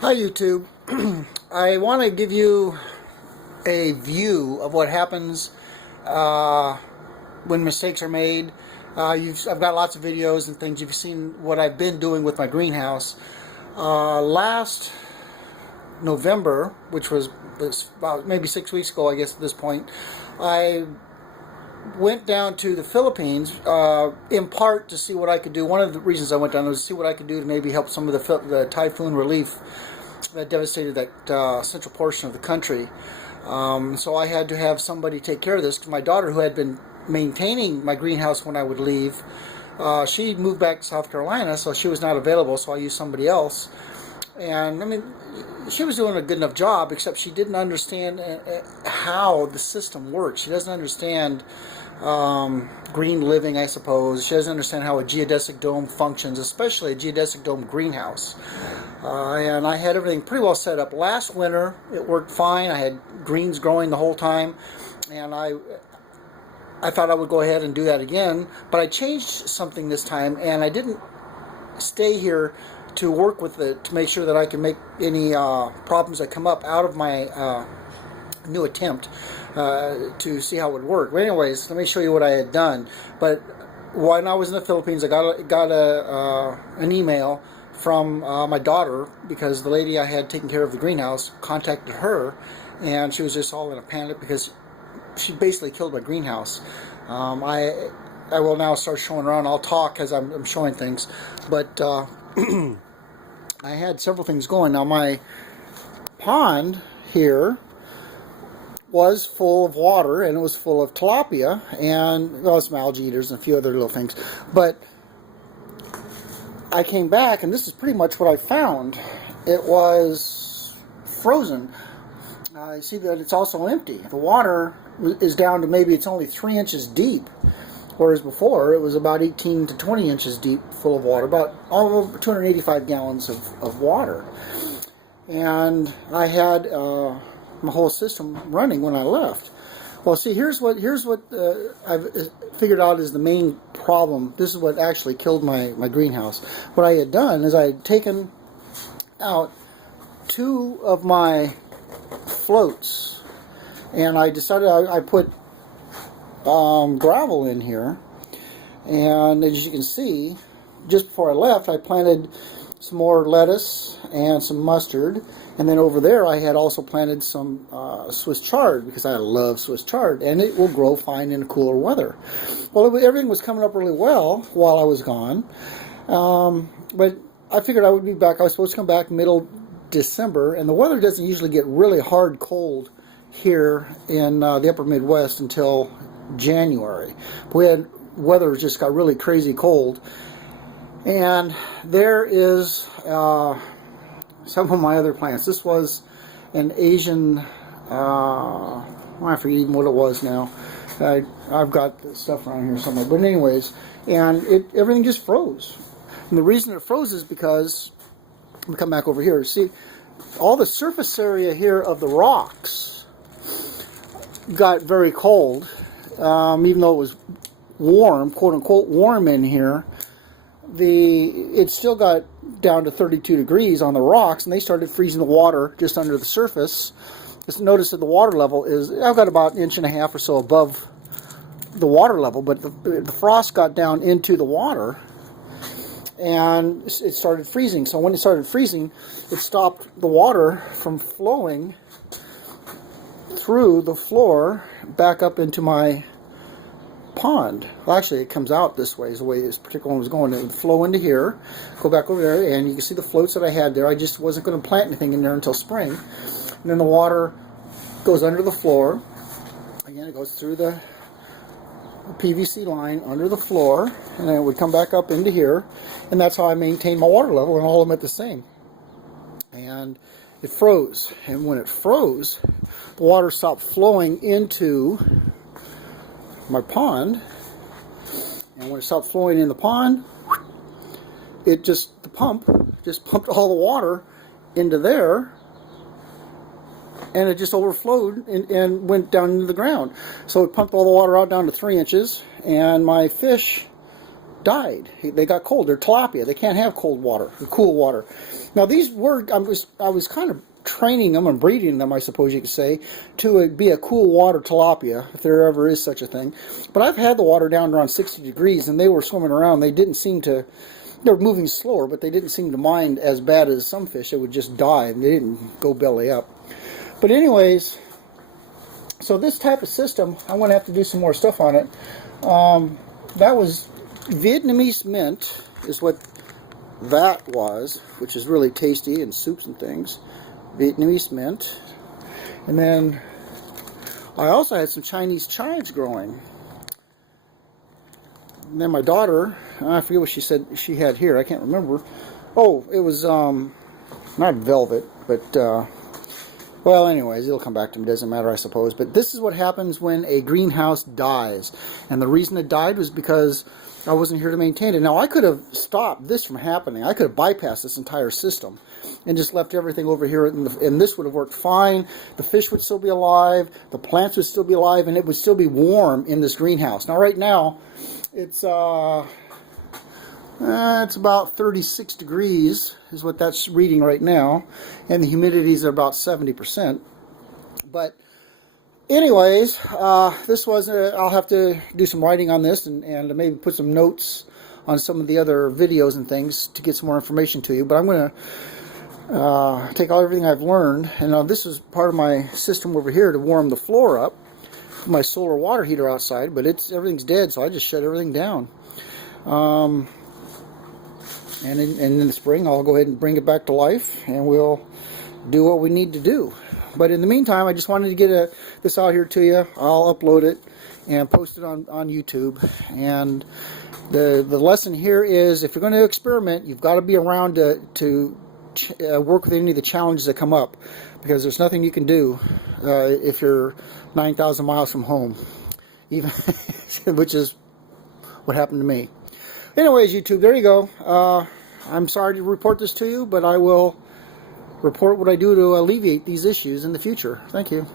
Hi YouTube. I want to give you a view of what happens when mistakes are made. I've got lots of videos and things. You've seen what I've been doing with my greenhouse. Last November, which was about maybe 6 weeks ago, I guess at this point, I went down to the Philippines in part to see what I could do. One of the reasons I went down was to see what I could do to maybe help some of the typhoon relief that devastated that central portion of the country. So I had to have somebody take care of this. My daughter, who had been maintaining my greenhouse when I would leave, she moved back to South Carolina, so she was not available, so I used somebody else. And I mean, she was doing a good enough job, except she didn't understand how the system works. She doesn't understand green living, I suppose. She doesn't understand how a geodesic dome functions, especially a geodesic dome greenhouse. And I had everything pretty well set up. Last winter, it worked fine. I had greens growing the whole time, and I thought I would go ahead and do that again. But I changed something this time, and I didn't stay here to work with it to make sure that I can make any problems that come up out of my new attempt to see how it would work. But anyways, let me show you what I had done. But when I was in the Philippines, I got an email from my daughter, because the lady I had taken care of the greenhouse contacted her, and she was just all in a panic because she basically killed my greenhouse. I will now start showing around. I'll talk as I'm showing things, but I had several things going. Now my pond here was full of water, and it was full of tilapia and some algae eaters and a few other little things. But I came back, and this is pretty much what I found. It was frozen. You see that it's also empty. The water is down to maybe it's only 3 inches deep, whereas before it was about 18 to 20 inches deep, full of water, about all over 285 gallons of water. And I had my whole system running when I left. Well, see, here's what I've figured out is the main problem. This is what actually killed my greenhouse. What I had done is I had taken out 2 of my floats, and I decided I put gravel in here. And as you can see, just before I left, I planted some more lettuce and some mustard. And then over there, I had also planted some Swiss chard, because I love Swiss chard, and it will grow fine in cooler weather. Well, everything was coming up really well while I was gone, but I figured I would be back. I was supposed to come back middle December, and the weather doesn't usually get really hard cold here in the upper Midwest until January. We had weather just got really crazy cold, and there is some of my other plants. This was an Asian, I forget even what it was now. I've got stuff around here somewhere. But anyways, and everything just froze. And the reason it froze is because, let me come back over here. See, all the surface area here of the rocks got very cold, even though it was warm, quote unquote warm in here. It still got down to 32 degrees on the rocks, and they started freezing the water just under the surface. Just notice that the water level is, I've got about 1.5 inches or so above the water level, but the frost got down into the water, and it started freezing. So when it started freezing, it stopped the water from flowing through the floor back up into my pond. Well, actually, it comes out this way, is the way this particular one was going. It would flow into here, go back over there, and you can see the floats that I had there. I just wasn't going to plant anything in there until spring. And then the water goes under the floor. Again, it goes through the PVC line under the floor, and then it would come back up into here. And that's how I maintain my water level, and all of them at the same. And it froze. And when it froze, the water stopped flowing into my pond, and when it stopped flowing in the pond, the pump just pumped all the water into there, and it just overflowed and went down into the ground. So it pumped all the water out down to 3 inches, and my fish died. They got cold. They're tilapia. They can't have cold water, cool water. Now these were, I was kind of training them and breeding them, I suppose you could say, to be a cool water tilapia, if there ever is such a thing. But I've had the water down around 60 degrees, and they were swimming around. They didn't seem to, they were moving slower, but they didn't seem to mind as bad as some fish that would just die, and they didn't go belly up. But anyways, so this type of system, I'm going to have to do some more stuff on it. That was Vietnamese mint, is what that was, which is really tasty in soups and things. Vietnamese mint. And then I also had some Chinese chives growing. And then my daughter, I forget what she said she had here, I can't remember. Oh, it was not velvet, but well, anyways, it'll come back to me. Doesn't matter, I suppose. But this is what happens when a greenhouse dies. And the reason it died was because I wasn't here to maintain it. Now, I could have stopped this from happening. I could have bypassed this entire system and just left everything over here, and this would have worked fine. The fish would still be alive, the plants would still be alive, and it would still be warm in this greenhouse. Now, right now, it's about 36 degrees is what that's reading right now, and the humidities are about 70%. But anyways, this was, I'll have to do some writing on this and maybe put some notes on some of the other videos and things to get some more information to you. But I'm going to take everything I've learned, and this is part of my system over here to warm the floor up, my solar water heater outside, but everything's dead, so I just shut everything down. And in the spring, I'll go ahead and bring it back to life, and we'll do what we need to do. But in the meantime, I just wanted to get this out here to you. I'll upload it and post it on YouTube. And the lesson here is, if you're going to experiment, you've got to be around to work with any of the challenges that come up, because there's nothing you can do if you're 9,000 miles from home, even which is what happened to me. Anyways, YouTube, there you go. I'm sorry to report this to you, but I will report what I do to alleviate these issues in the future. Thank you.